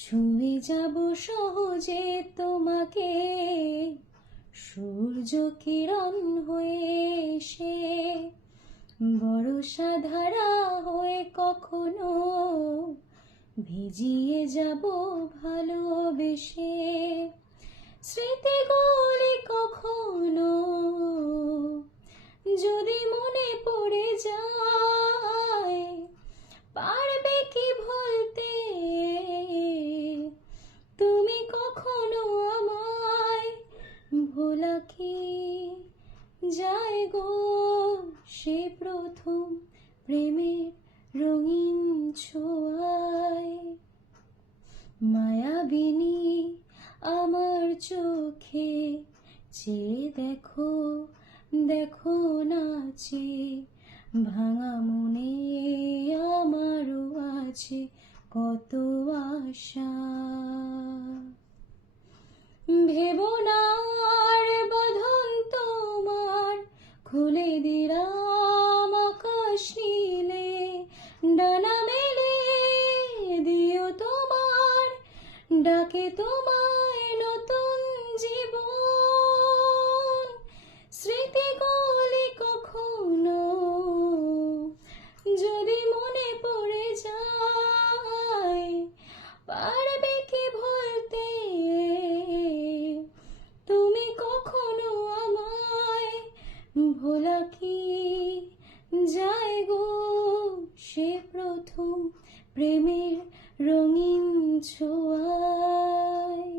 ছুঁয়ে যাব সহজে তোমাকে, সূর্য কিরণ হয়ে এসে, বর্ষা ধারা হয়ে কখনো ভিজিয়ে যাব ভালোবেসে। স্মৃতিগুলি কখনো যদি মনে পড়ে যায়, পারবে কি ভুলতে তুমি কখনো আমায়? ভোলা কি যায় গো সে প্রথম প্রেমের রঙিন ছোঁয়ায়? মায়াবিনী আমার চোখে চেয়ে দেখো, দেখো নাচে, ভাঙা মনে আমারও আছে কত আশা। ভেবো না আর বাঁধন তোমার, খুলে দিলাম আকাশ নীলে, ডানা মেলে দিও তোমার, ডাকে তোমায় নতুন জীবন। স্মৃতিগুলি কখনো যদি মনে পড়ে যায়, পারবে কি ভুলতে তুমি কখনো আমায়? ভোলা কি যায় গো সে প্রথম প্রেমের রঙিন ছোঁয়ায়?